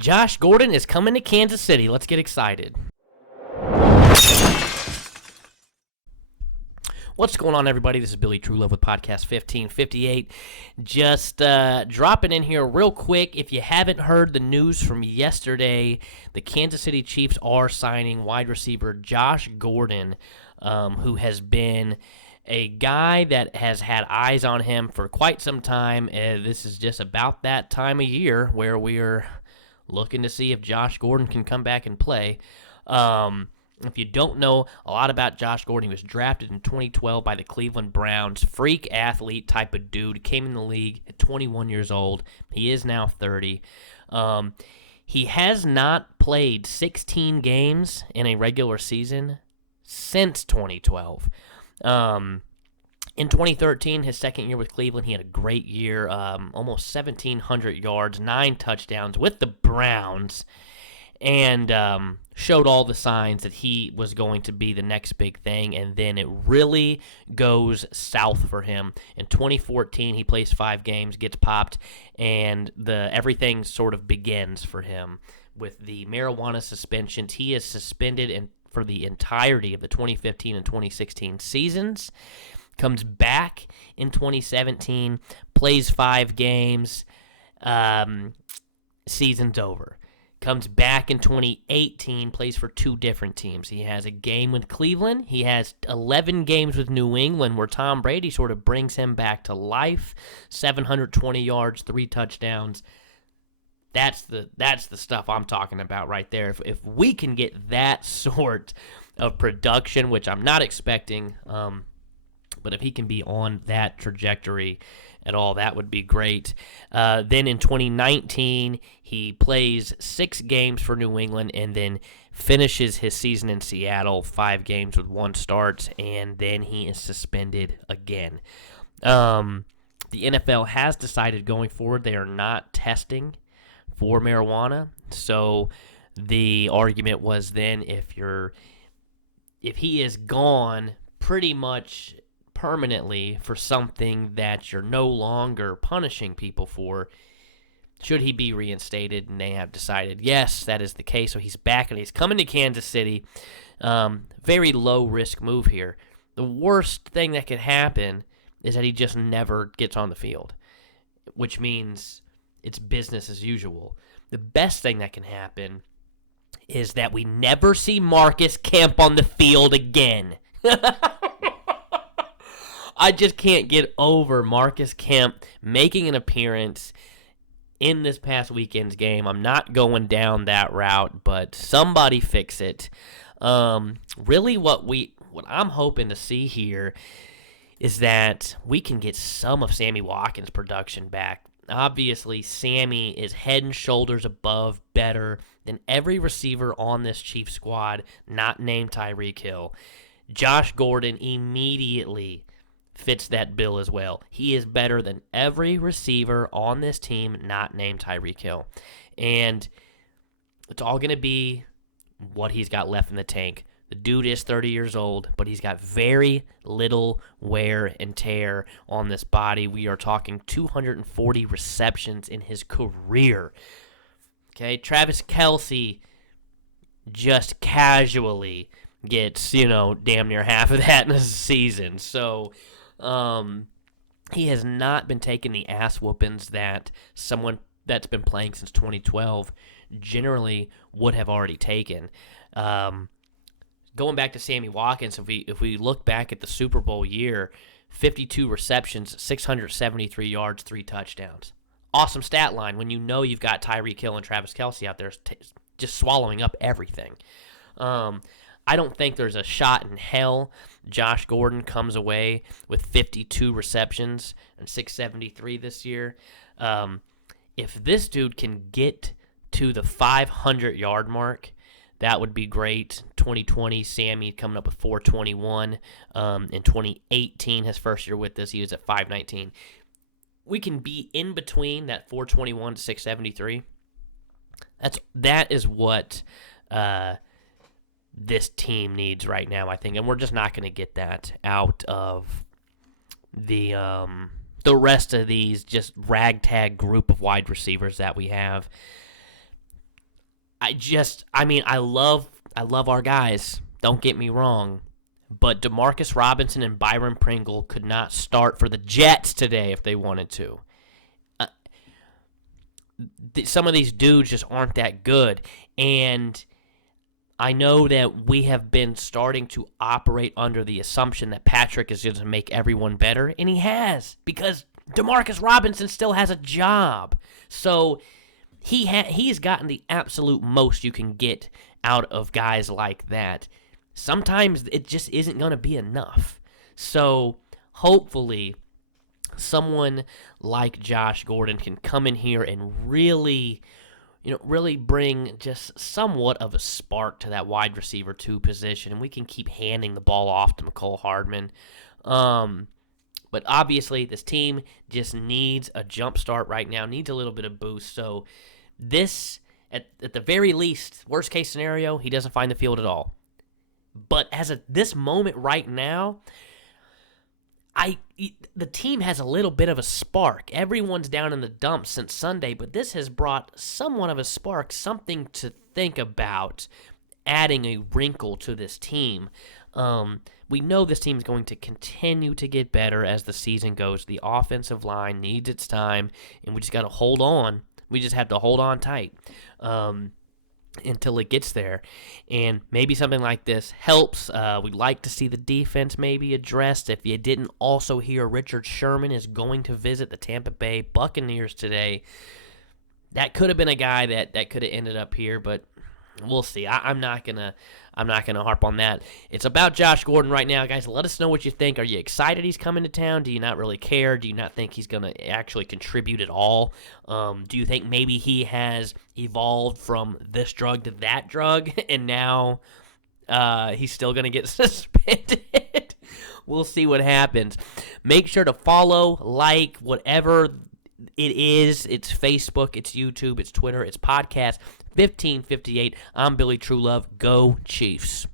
Josh Gordon is coming to Kansas City. Let's get excited. What's going on, everybody? This is Billy Truelove with Podcast 1558. Just dropping in here real quick. If you haven't heard the news from yesterday, the Kansas City Chiefs are signing wide receiver Josh Gordon, who has been a guy that has had eyes on him for quite some time. This is just about that time of year where we're looking to see if Josh Gordon can come back and play. If you don't know a lot about Josh Gordon, he was drafted in 2012 by the Cleveland Browns. Freak athlete type of dude. Came in the league at 21 years old. He is now 30. He has not played 16 games in a regular season since 2012. In 2013, his second year with Cleveland, he had a great year. Almost 1,700 yards, 9 touchdowns with the Browns. And showed all the signs that he was going to be the next big thing, and then it really goes south for him. In 2014, he plays 5 games, gets popped, and everything sort of begins for him with the marijuana suspensions. He is suspended for the entirety of the 2015 and 2016 seasons. Comes back in 2017, plays 5 games, season's over. Comes back in 2018, plays for 2 different teams. He has a game with Cleveland. He has 11 games with New England where Tom Brady sort of brings him back to life. 720 yards, 3 touchdowns. That's the stuff I'm talking about right there. If we can get that sort of production, which I'm not expecting, but if he can be on that trajectory at all, that would be great. Then in 2019, he plays 6 games for New England and then finishes his season in Seattle, 5 games with 1 start, and then he is suspended again. The NFL has decided going forward they are not testing for marijuana, so the argument was then if he is gone pretty much permanently for something that you're no longer punishing people for, should he be reinstated? And they have decided, yes, that is the case. So he's back and he's coming to Kansas City. Very low-risk move here. The worst thing that could happen is that he just never gets on the field, which means it's business as usual. The best thing that can happen is that we never see Marcus Kemp on the field again. I just can't get over Marcus Kemp making an appearance in this past weekend's game. I'm not going down that route, but somebody fix it. Really what I'm hoping to see here is that we can get some of Sammy Watkins' production back. Obviously, Sammy is head and shoulders above better than every receiver on this Chiefs squad not named Tyreek Hill. Josh Gordon immediately fits that bill as well. He is better than every receiver on this team not named Tyreek Hill. And it's all going to be what he's got left in the tank. The dude is 30 years old, but he's got very little wear and tear on this body. We are talking 240 receptions in his career. Okay, Travis Kelce just casually gets, damn near half of that in a season. So he has not been taking the ass whoopings that someone that's been playing since 2012 generally would have already taken. Going back to Sammy Watkins, if we look back at the Super Bowl year, 52 receptions, 673 yards, 3 touchdowns. Awesome stat line when you know you've got Tyreek Hill and Travis Kelce out there just swallowing up everything. I don't think there's a shot in hell Josh Gordon comes away with 52 receptions and 673 this year. If this dude can get to the 500-yard mark, that would be great. 2020, Sammy coming up with 421. In 2018, his first year with us, he was at 519. We can be in between that 421 to 673. That is what this team needs right now, I think, and we're just not going to get that out of the rest of these just ragtag group of wide receivers that we have. I love our guys. Don't get me wrong. But Demarcus Robinson and Byron Pringle could not start for the Jets today if they wanted to. Some of these dudes just aren't that good. And I know that we have been starting to operate under the assumption that Patrick is going to make everyone better. And he has, because Demarcus Robinson still has a job. So he's gotten the absolute most you can get out of guys like that. Sometimes it just isn't going to be enough. So hopefully someone like Josh Gordon can come in here and really bring just somewhat of a spark to that wide receiver 2 position, and we can keep handing the ball off to Mecole Hardman. But obviously this team just needs a jump start right now, needs a little bit of boost. So this, at the very least, worst case scenario, he doesn't find the field at all. But as of this moment right now, the team has a little bit of a spark. Everyone's down in the dumps since Sunday, but this has brought somewhat of a spark, something to think about, adding a wrinkle to this team. We know this team is going to continue to get better as the season goes. The offensive line needs its time, and we just got to hold on. We just have to hold on tight until it gets there. And maybe something like this helps. We'd like to see the defense maybe addressed. If you didn't also hear, Richard Sherman is going to visit the Tampa Bay Buccaneers today. That could have been a guy that could have ended up here, but we'll see. I'm not gonna harp on that. It's about Josh Gordon right now, guys. Let us know what you think. Are you excited he's coming to town? Do you not really care? Do you not think he's gonna actually contribute at all? Do you think maybe he has evolved from this drug to that drug, and now he's still gonna get suspended? We'll see what happens. Make sure to follow, like, whatever it is. It's Facebook, it's YouTube, it's Twitter, it's podcast. 1558. I'm Billy Truelove. Go Chiefs.